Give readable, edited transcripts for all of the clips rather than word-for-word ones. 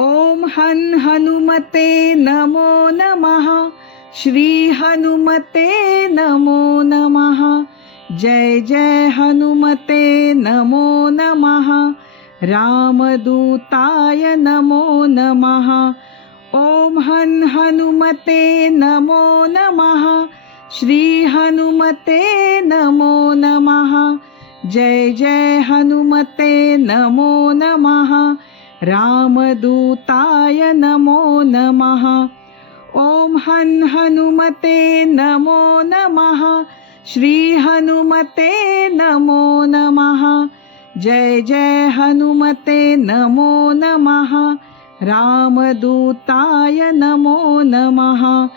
ओम हनुमते नमो नमः। श्री हनुमते नमो नमः। जय जय हनुमते नमो नमः। रामदूताय नमो नमः। ओम हनुमते नमो नमः। श्री हनुमते नमो नमः। जय जय हनुमते नमो नमः। रामदूताय नमो नमः। ओम हनुमते नमो नमः। श्री हनुमते नमो नमः। जय जय हनुमते नमो नमः। रामदूताय नमो नमः।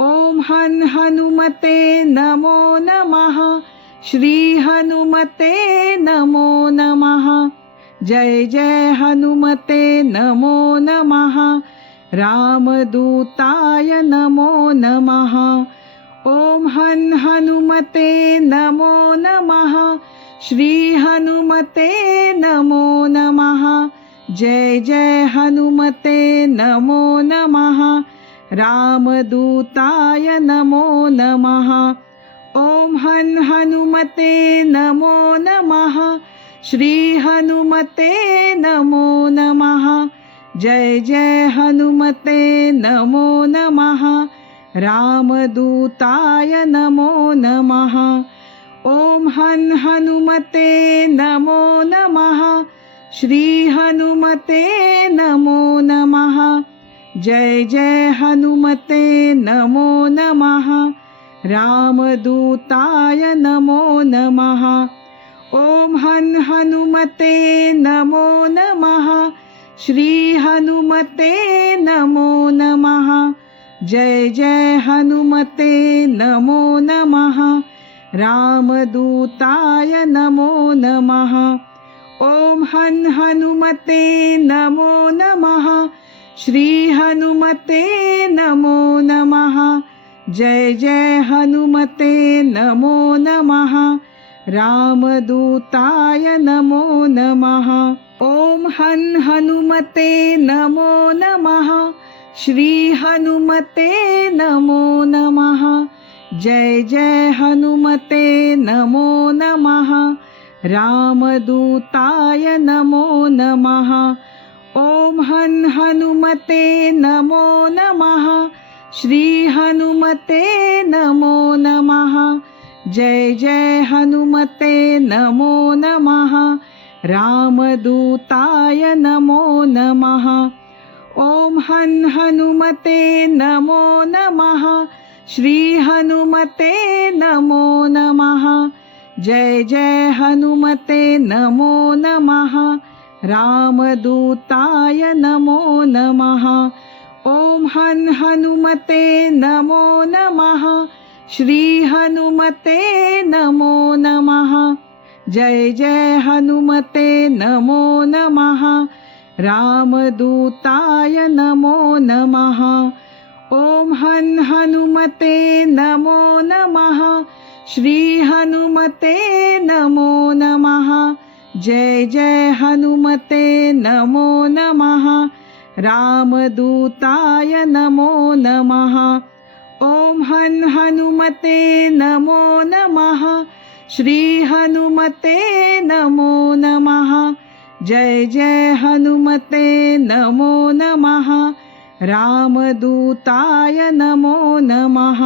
ओम हनुमते नमो नमः। श्री हनुमते नमो नमः। जय जय हनुमते नमो नमः। रामदूताय नमो नमः। ओम हनुमते नमो नमः। श्री हनुमते नमो नमः। जय जय हनुमते नमो नमः। रामदूताय नमो नमः। ओम हनुमते नमो नमः। श्री हनुमते नमो नमः। जय जय हनुमते नमो नमः। रामदूताय नमो नमः। ओम हनुमते नमो नमः। श्री हनुमते नमो नमः। जय जय हनुमते नमो नमः। रामदूताय नमो नमः। ओम हनुमते नमो नमः। श्री हनुमते नमो नमः। जय जय हनुमते नमो नमः। रामदूताय नमो नमः। ओम हनुमते नमो नमः। श्री हनुमते नमो नमः। जय जय हनुमते नमो नमः। रामदूताय नमो नमः। ओम हनुमते नमो नमः। श्री हनुमते नमो नमः। जय जय हनुमते नमो नमः। रामदूताय नमो नमः। ओम हनुमते नमो नमः। श्री हनुमते नमो नमः। जय जय हनुमते नमो नमः। रामदूताय नमो नमः। ओम हनुमते नमो नमः। श्री हनुमते नमो नमः। जय जय हनुमते नमो नमः। रामदूताय नमो नमः। ओम हनुमते नमो नमः। श्री हनुमते नमो नमः। जय जय हनुमते नमो नमः। रामदूताय नमो नमः। ओम हनुमते नमो नमः। श्री हनुमते नमो नमः। जय जय हनुमते नमो नमः। रामदूताय नमो नमः। ओम हनुमते नमो नमः। श्री हनुमते नमो नमः। जय जय हनुमते नमो नमः। रामदूताय नमो नमः।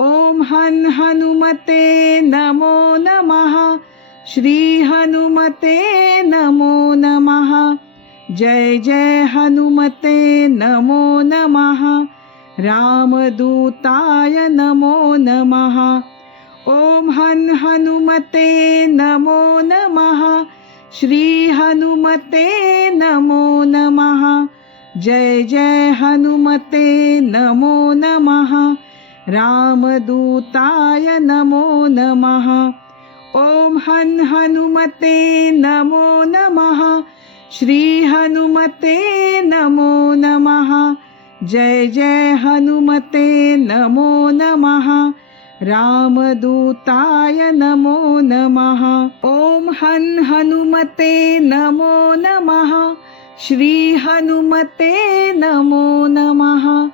ओम हनुमते नमो नमः। श्री हनुमते नमो नमः। जय जय हनुमते नमो नमः। रामदूताय नमो नमः। ओम हनुमते नमो नमः। श्री हनुमते नमो नमः। जय जय हनुमते नमो नमः। रामदूताय नमो नमः। ओम हनुमते नमो नमः। श्री हनुमते नमो नमः। जय जय हनुमते नमो नमः। रामदूताय नमो नमः। ओम हनुमते नमो नमः। श्री हनुमते नमो नमः।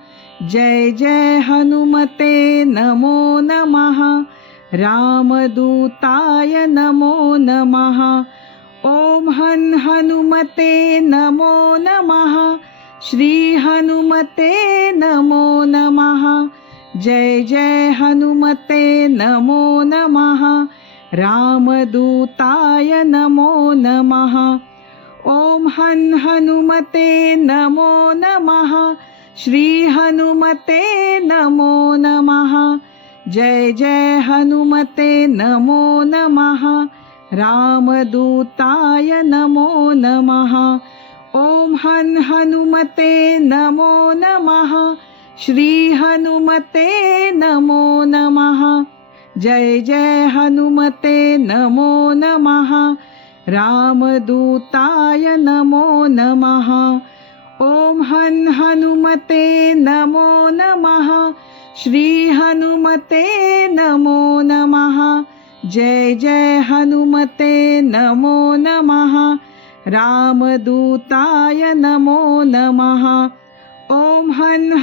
जय जय हनुमते नमो नमः। रामदूताय नमो नमः। ॐ हनुमते नमो नमः। श्री हनुमते नमो नमः। जय जय हनुमते नमो नमः। रामदूताय नमो नमः। ॐ हनुमते नमो नमः। श्री हनुमते नमो नमः। जय जय हनुमते नमो नमः। रामदूताय नमो नमः। ॐ हनुमते नमो नमः। श्री हनुमते नमो नमः। जय जय हनुमते नमो नमः। रामदूताय नमो नमः। ॐ हनुमते नमो नमः। श्री हनुमते नमो नमः। जय जय हनुमते नमो नमः। रामदूताय नमो नमः। ॐ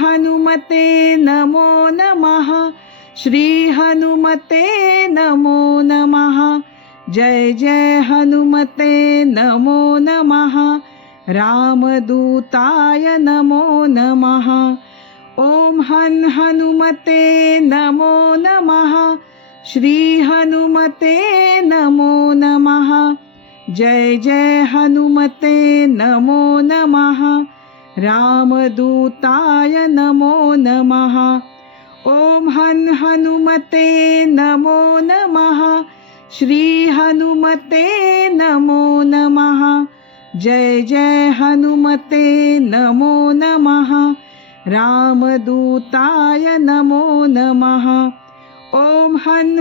हनुमते नमो नमः। श्री हनुमते नमो नमः। जय जय हनुमते नमो नमः। रामदूताय नमो नमः। ॐ हनुमते नमो नमः। श्री हनुमते नमो नमः। जय जय हनुमते नमो नमः। रामदूताय नमो नमः। ॐ हनुमते नमो नमः। श्री हनुमते नमो नमः। जय जय हनुमते नमो नमः। रामदूताय नमो नमः। ॐ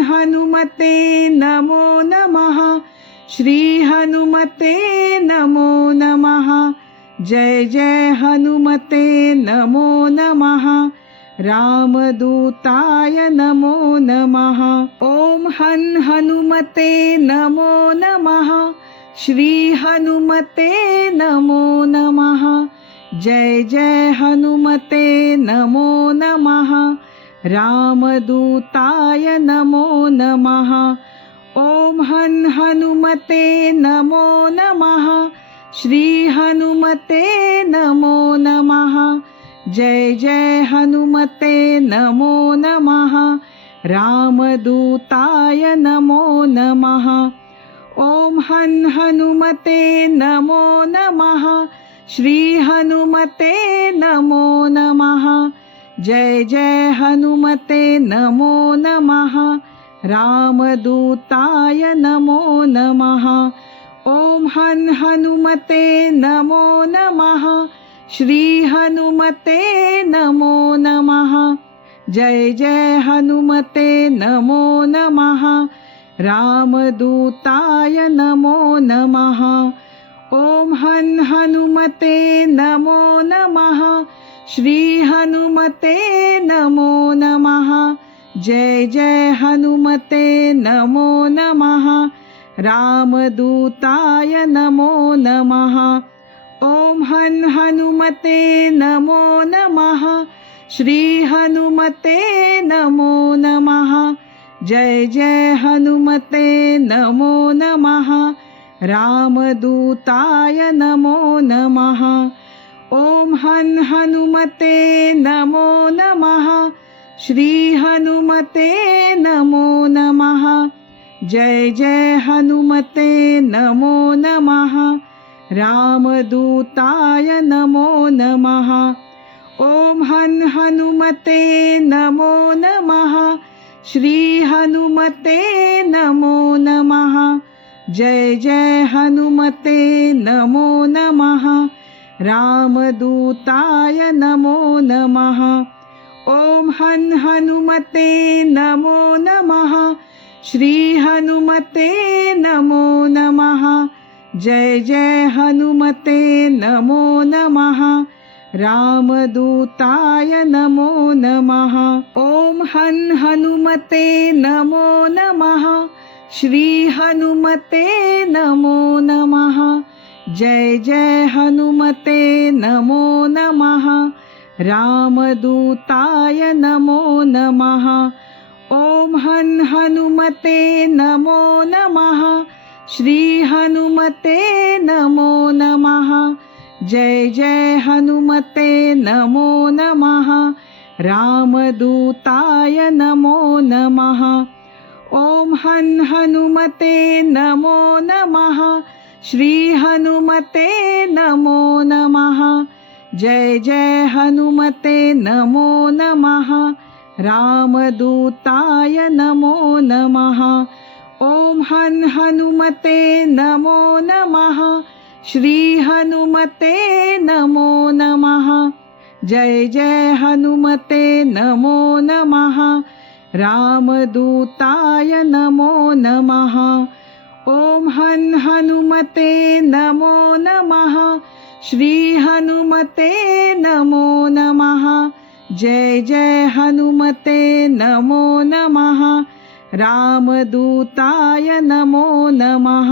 हनुमते नमो नमः। श्री हनुमते नमो नमः। जय जय हनुमते नमो नमः। रामदूताय नमो नमः। ॐ हनुमते नमो नमः। श्री हनुमते नमो नमः। जय जय हनुमते नमो नमः। रामदूताय नमो नमः। ॐ हनुमते नमो नमः। श्री हनुमते नमो नमः। जय जय हनुमते नमो नमः। रामदूताय नमो नमः। ॐ हनुमते नमो नमः। श्री हनुमते नमो नमः। जय जय हनुमते नमो नमः। रामदूताय नमो नमः। ॐ हनुमते नमो नमः। श्री हनुमते नमो नमः। जय जय हनुमते नमो नमः। रामदूताय नमो नमः। ॐ हनुमते नमो नमः। श्री हनुमते नमो नमः। जय जय हनुमते नमो नमः। रामदूताय नमो नमः। ॐ हनुमते नमो नमः। श्री हनुमते नमो नमः। जय जय हनुमते नमो नमः। रामदूताय नमो नमः। ॐ हनुमते नमो नमः। श्री हनुमते नमो नमः। जय जय हनुमते नमो नमः। रामदूताय नमो नमः। ॐ हनुमते नमो नमः। श्री हनुमते नमो नमः। जय जय हनुमते नमो नमः। रामदूताय नमो नमः। ॐ हनुमते नमो नमः। श्री हनुमते नमो नमः। जय जय हनुमते नमो नमः। रामदूताय नमो नमः। ॐ हनुमते नमो नमः। श्री हनुमते नमो नमः। जय जय हनुमते नमो नमः। रामदूताय नमो नमः। ॐ हनुमते नमो नमः। श्री हनुमते नमो नमः। जय जय हनुमते नमो नमः। रामदूताय नमो नमः। ॐ हनुमते नमो नमः। श्री हनुमते नमो नमः। जय जय हनुमते नमो नमः। रामदूताय नमो नमः। ॐ हनुमते नमो नमः। श्री हनुमते नमो नमः। जय जय हनुमते नमो नमः। रामदूताय नमो नमः। ॐ हनुमते नमो नमः। श्री हनुमते नमो नमः। जय जय हनुमते नमो नमः। रामदूताय नमो नमः।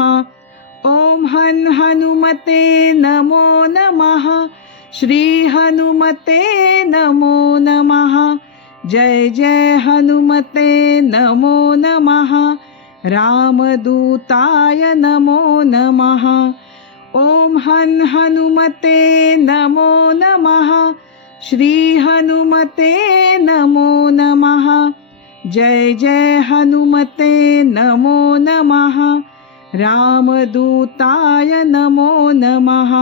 ॐ हनुमते नमो नमः। श्री हनुमते नमो नमः। जय जय हनुमते नमो नमः। रामदूताय नमो नमः। ॐ हनुमते नमो नमः। श्री हनुमते नमो नमः। जय जय हनुमते नमो नमः। रामदूताय नमो नमः।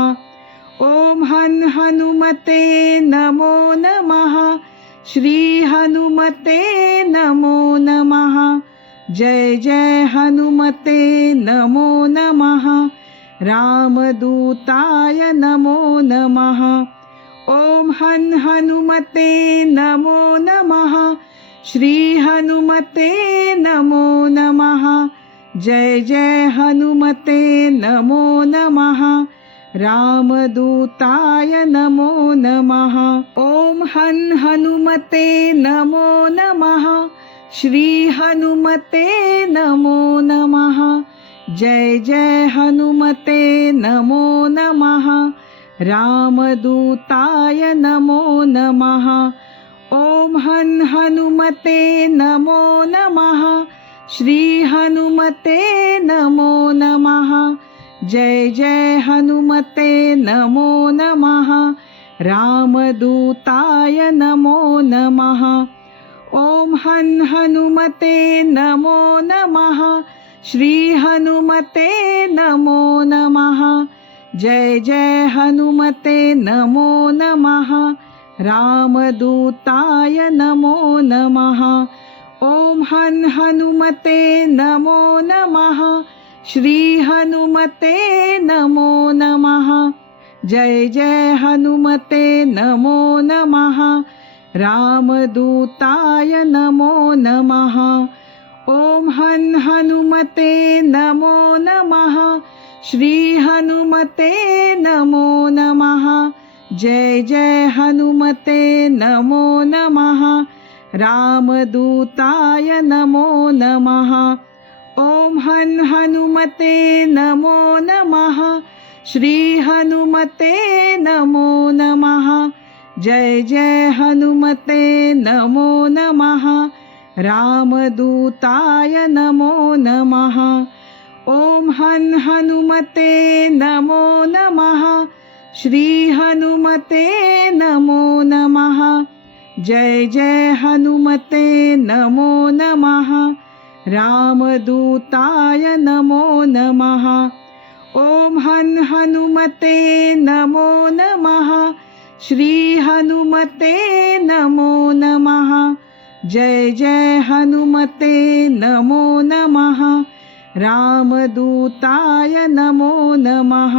ॐ हनुमते नमो नमः। श्री हनुमते नमो नमः। जय जय हनुमते नमो नमः। रामदूताय नमो नमः। ॐ हनुमते नमो नमः। श्री हनुमते नमो नमः। जय जय हनुमते नमो नमः। रामदूताय नमो नमः। ॐ हनुमते नमो नमः। श्री हनुमते नमो नमः। जय जय हनुमते नमो नमः। रामदूताय नमो नमः। ॐ हनुमते नमो नमः। श्री हनुमते नमो नमः। जय जय हनुमते नमो नमः। रामदूताय नमो नमः। ॐ हनुमते नमो नमः। श्री हनुमते नमो नमः। जय जय हनुमते नमो नमः। रामदूताय नमो नमः। ॐ हनुमते नमो नमः। श्री हनुमते नमो नमः। जय जय हनुमते नमो नमः। रामदूताय नमो नमः। ॐ हनुमते नमो नमः। श्री हनुमते नमो नमः। जय जय हनुमते नमो नमः। रामदूताय नमो नमः। ॐ हनुमते नमो नमः। श्री हनुमते नमो नमः। जय जय हनुमते नमो नमः। रामदूताय नमो नमः। ॐ हनुमते नमो नमः। श्री हनुमते नमो नमः। जय जय हनुमते नमो नमः। रामदूताय नमो नमः। ॐ हनुमते नमो नमः। श्री हनुमते नमो नमः। जय जय हनुमते नमो नमः। रामदूताय नमो नमः।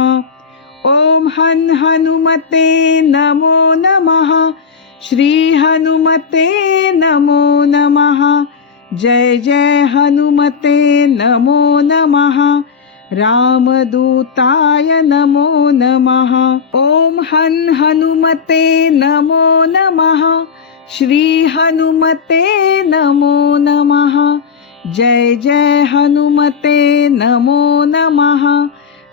ॐ हनुमते नमो नमः। श्री हनुमते नमो नमः। जय जय हनुमते नमो नमः। रामदूताय नमो नमः। ॐ हनुमते नमो नमः। श्री हनुमते नमो नमः। जय जय हनुमते नमो नमः।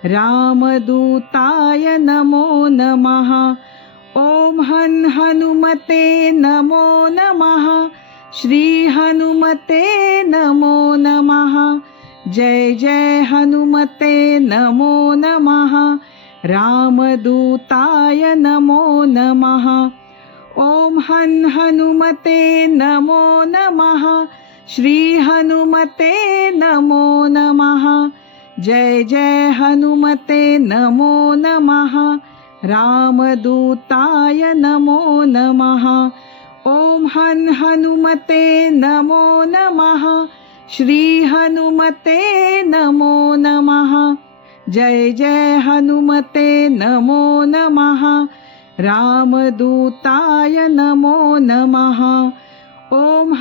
रामदूताय नमो नमः। ॐ हनुमते नमो नमः। श्री हनुमते नमो नमः। जय जय हनुमते नमो नमः। रामदूताय नमो नमः। ॐ हनुमते नमो नमः। श्री हनुमते नमो नमः। जय जय हनुमते नमो नमः। रामदूताय नमो नमः। ॐ हनुमते नमो नमः। श्री हनुमते नमो नमः। जय जय हनुमते नमो नमः। रामदूताय नमो नमः। ॐ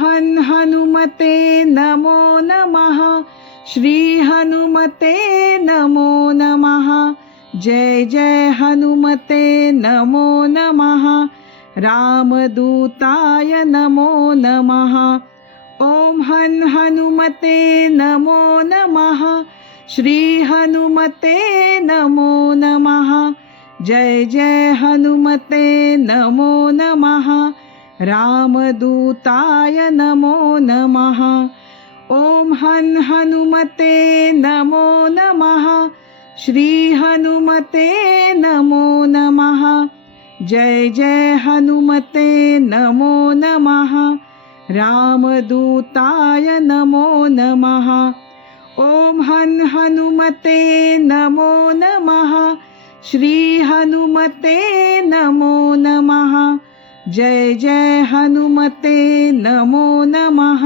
हनुमते नमो नमः। श्री हनुमते नमो नमः। जय जय हनुमते नमो नमः। रामदूताय नमो नमः। ॐ हनुमते नमो नमः। श्री हनुमते नमो नमः। जय जय हनुमते नमो नमः। रामदूताय नमो नमः। ॐ हनुमते नमो नमः। श्री हनुमते नमो नमः। जय जय हनुमते नमो नमः। रामदूताय नमो नमः। ॐ हनुमते नमो नमः। श्री हनुमते नमो नमः। जय जय हनुमते नमो नमः।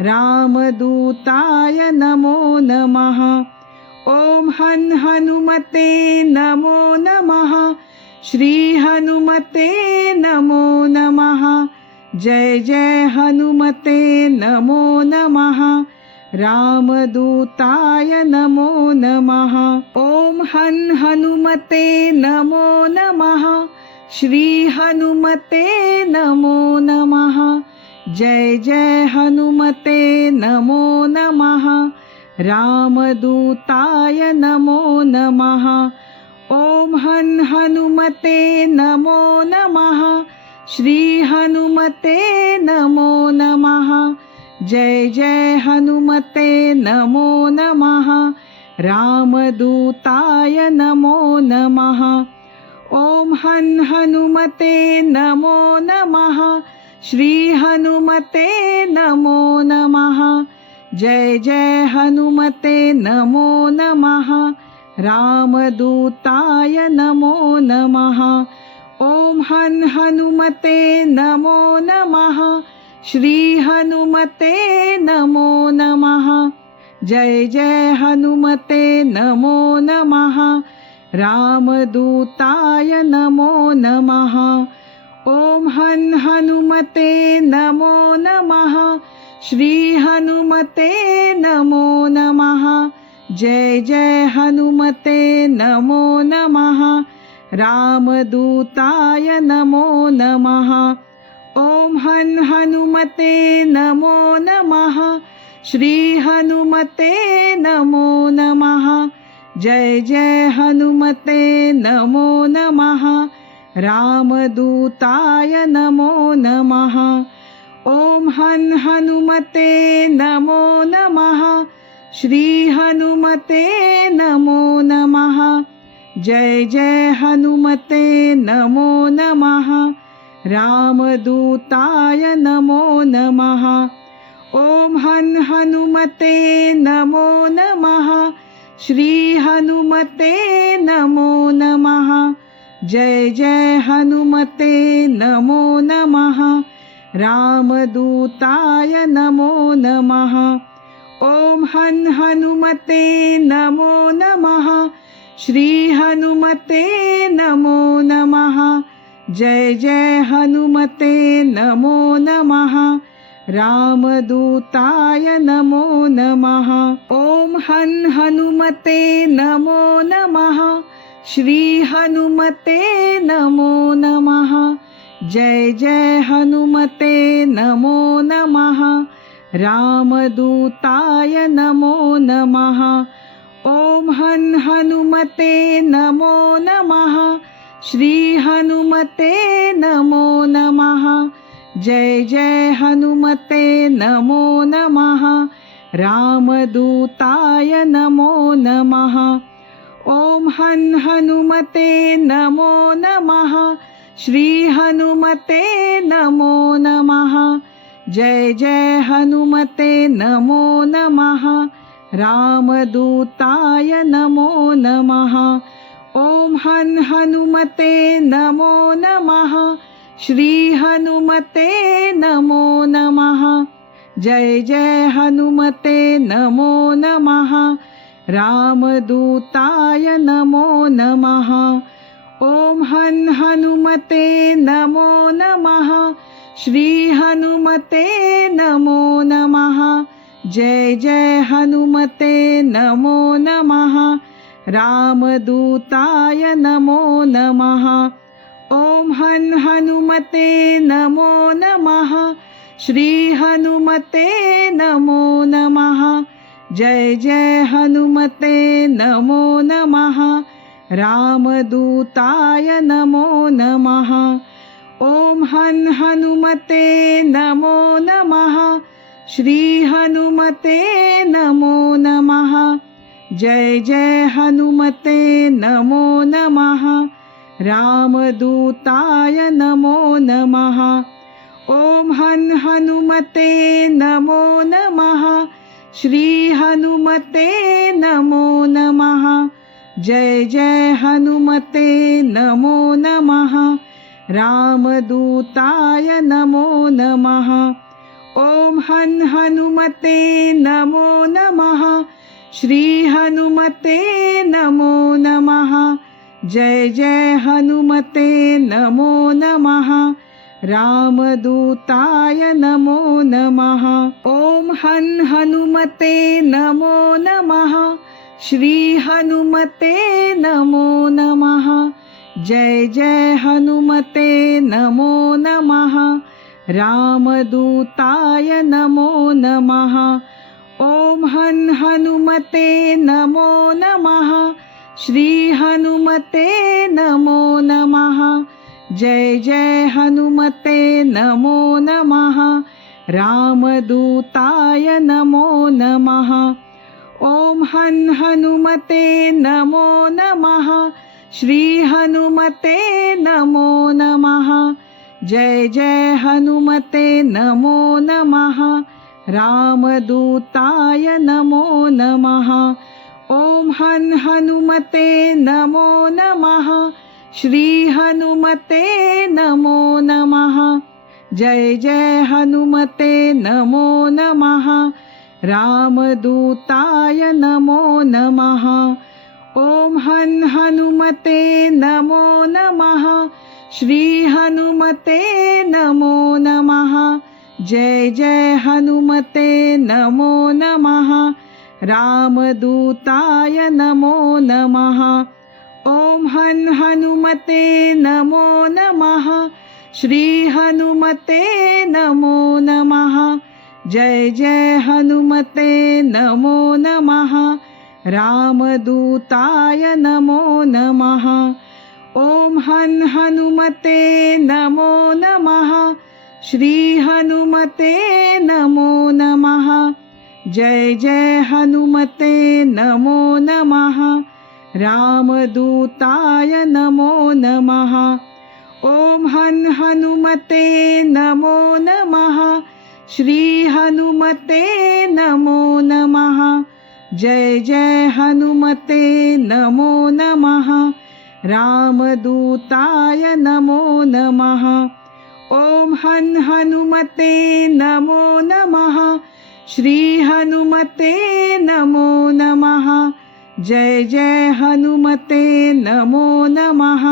रामदूताय नमो नमः। ॐ हनुमते नमो नमः। श्री हनुमते नमो नमः। जय जय हनुमते नमो नमः। रामदूताय नमो नमः। ॐ हनुमते नमो नमः। श्री हनुमते नमो नमः। जय जय हनुमते नमो नमः। रामदूताय नमो नमः। ॐ हनुमते नमो नमः। श्री हनुमते नमो नमः। जय जय हनुमते नमो नमः। रामदूताय नमो नमः। ॐ हनुमते नमो नमः। श्री हनुमते नमो नमः। जय जय हनुमते नमो नमः। रामदूताय नमो नमः। ॐ हनुमते नमो नमः। श्री हनुमते नमो नमः। जय जय हनुमते नमो नमः। रामदूताय नमो नमः। ॐ हनुमते नमो नमः। श्री हनुमते नमो नमः। जय जय हनुमते नमो नमः। रामदूताय नमो नमः। ॐ हनुमते नमो नमः। श्री हनुमते नमो नमः। जय जय हनुमते नमो नमः। रामदूताय नमो नमः। ॐ हनुमते नमो नमः। श्री हनुमते नमो नमः। जय जय हनुमते नमो नमः। रामदूताय नमो नमः। ॐ हनुमते नमो नमः। श्री हनुमते नमो नमः। जय जय हनुमते नमो नमः। रामदूताय नमो नमः। ॐ हनुमते नमो नमः। श्री हनुमते नमो नमः। जय जय हनुमते नमो नमः। रामदूताय नमो नमः। ॐ हनुमते नमो नमः। श्री हनुमते नमो नमः। जय जय हनुमते नमो नमः। रामदूताय नमो नमः। ॐ हन् हनुमते नमो नमः। श्री हनुमते नमो नमः। जय जय हनुमते नमो नमः। रामदूताय नमो नमः। ॐ हन् हनुमते नमो नमः। श्री हनुमते नमो नमः। जय जय हनुमते नमो नमः। रामदूताय नमो नमः। ॐ हन् हनुमते नमो नमः। श्री हनुमते नमो नमः। जय जय हनुमते नमो नमः। रामदूताय नमो नमः। ॐ हन् हनुमते नमो नमः। श्री हनुमते नमो नमः। जय जय हनुमते नमो नमः। रामदूताय नमो नमः। ॐ हन् हनुमते नमो नमः। श्री हनुमते नमो नमः। जय जय हनुमते नमो नमः। रामदूताय नमो नमः। ॐ हन् हनुमते नमो नमः। श्री हनुमते नमो नमः। जय जय हनुमते नमो नमः। रामदूताय नमो नमः। ॐ हन् हनुमते नमो नमः। श्री हनुमते नमो नमः। जय जय हनुमते नमो नमः। रामदूताय नमो नमः। ॐ हन् हनुमते नमो नमः। श्री हनुमते नमो नमः। जय जय हनुमते नमो नमः। रामदूताय नमो नमः। ॐ हन् हनुमते नमो नमः। श्री हनुमते नमो नमः। जय जय हनुमते नमो नमः। रामदूताय नमो नमः। ॐ हन् हनुमते नमो नमः। श्री हनुमते नमो नमः। जय जय हनुमते नमो नमः। रामदूताय नमो नमः। ॐ हन् हनुमते नमो नमः। श्री हनुमते नमो नमः। जय जय हनुमते नमो नमः। रामदूताय नमो नमः। ॐ हन् हनुमते नमो नमः। श्री हनुमते नमो नमः। जय जय हनुमते नमो नमः। रामदूताय नमो नमः। ॐ हन् हनुमते नमो नमः। श्री हनुमते नमो नमः। जय जय हनुमते नमो नमः। रामदूताय नमो नमः। ॐ हन् हनुमते नमो नमः। श्री हनुमते नमो नमः। जय जय हनुमते नमो नमः। रामदूताय नमो नमः। ॐ हन् हनुमते नमो नमः। श्री हनुमते नमो नमः। जय जय हनुमते नमो नमः। रामदूताय नमो नमः। ॐ हन् हनुमते नमो नमः। श्री हनुमते नमो नमः। जय जय हनुमते नमो नमः। रामदूताय नमो नमः। ॐ हन् हनुमते नमो नमः। श्री हनुमते नमो नमः। जय जय हनुमते नमो नमः।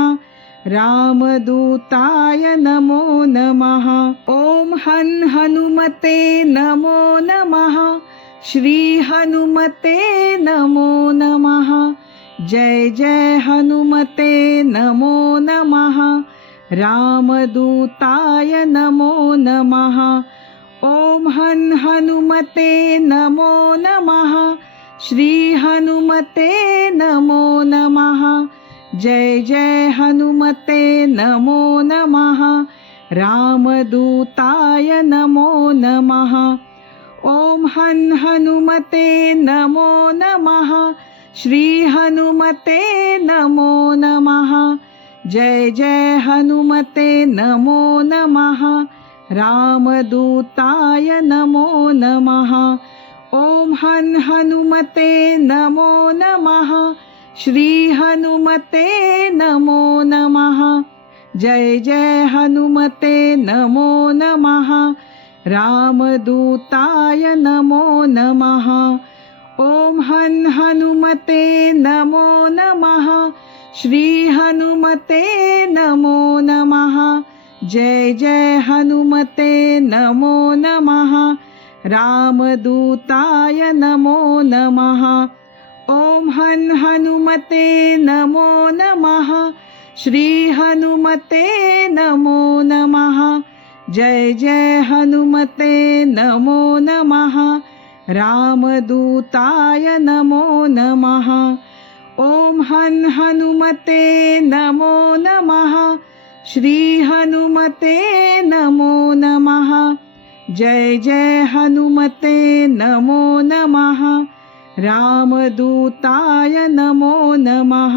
रामदूताय नमो नमः। ॐ हन् हनुमते नमो नमः। श्री हनुमते नमो नमः। जय जय हनुमते नमो नमः। रामदूताय नमो नमः। ॐ हन् हनुमते नमो नमः। श्री हनुमते नमो नमः। जय जय हनुमते नमो नमः। रामदूताय नमो नमः। ॐ हनुमते नमो नमः। श्री हनुमते नमो नमः। जय जय हनुमते नमो नमः। रामदूताय नमो नमः। ॐ हनुमते नमो नमः। श्री हनुमते नमो नमः। जय जय हनुमते नमो नमः। रामदूताय नमो नमः। ॐ हनुमते नमो नमः। श्री हनुमते नमो नमः। जय जय हनुमते नमो नमः। रामदूताय नमो नमः। ॐ हनुमते नमो नमः। श्री हनुमते नमो नमः। जय जय हनुमते नमो नमः। रामदूताय नमो नमः। ॐ हनुमते नमो नमः। श्री हनुमते नमो नमः। जय जय हनुमते नमो नमः। रामदूताय नमो नमः।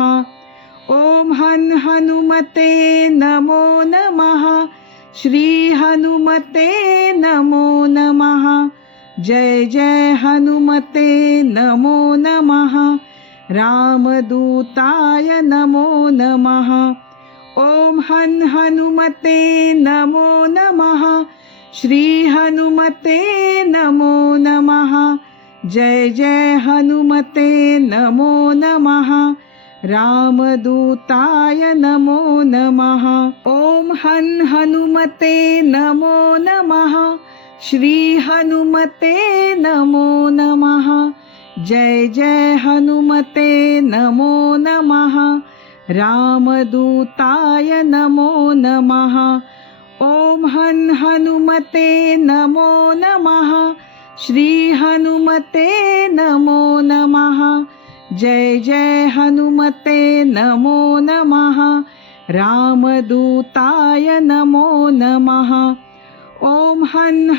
ॐ हनुमते नमो नमः। श्री हनुमते नमो नमः। जय जय हनुमते नमो नमः। रामदूताय नमो नमः। ॐ हनुमते नमो नमः। श्री हनुमते नमो नमः। जय जय हनुमते नमो नमः। रामदूताय नमो नमः। ॐ हनुमते नमो नमः। श्री हनुमते नमो नमः। जय जय हनुमते नमो नमः। रामदूताय नमो नमः। ॐ हनुमते नमो नमः। श्री हनुमते नमो नमः। जय जय हनुमते नमो नमः। रामदूताय नमो नमः। ॐ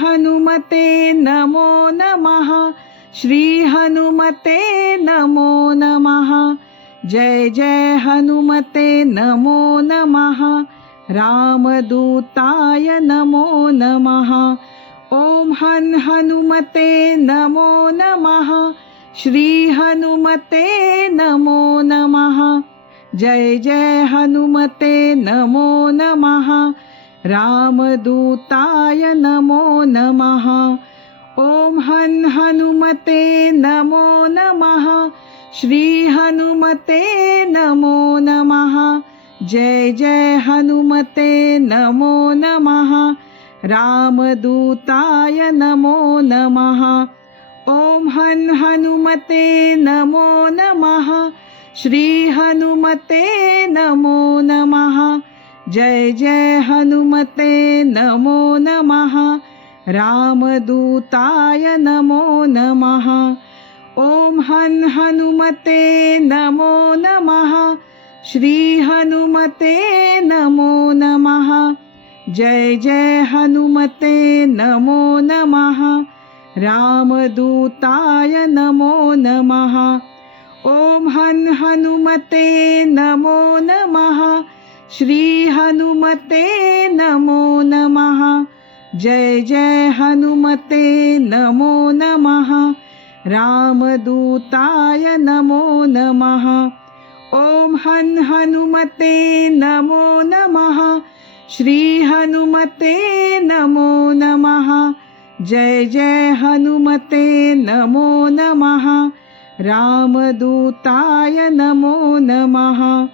हनुमते नमो नमः। श्री हनुमते नमो नमः। जय जय हनुमते नमो नमः। रामदूताय नमो नमः। ॐ हनुमते नमो नमः। श्री हनुमते नमो नमः। जय जय हनुमते नमो नमः। रामदूताय नमो नमः। ॐ हनुमते नमो नमः। श्री हनुमते नमो नमः। जय जय हनुमते नमो नमः। रामदूताय नमो नमः। ॐ हनुमते नमो नमः। श्री हनुमते नमो नमः। जय जय हनुमते नमो नमः। रामदूताय नमो नमः। ॐ हनुमते नमो नमः। श्री हनुमते नमो नमः। जय जय हनुमते नमो नमः। रामदूताय नमो नमः। ॐ हनुमते नमो नमः। श्री हनुमते नमो नमः। जय जय हनुमते नमो नमः। रामदूताय नमो नमः। ॐ हनुमते नमो नमः। श्री हनुमते नमो नमः। जय जय हनुमते नमो नमः। रामदूताय नमो नमः।